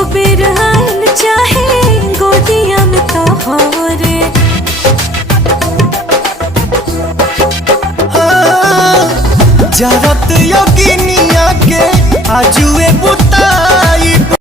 एको बेर आइल चाहे गोदिया में तोहरे। जरत योगिनिया के आजुए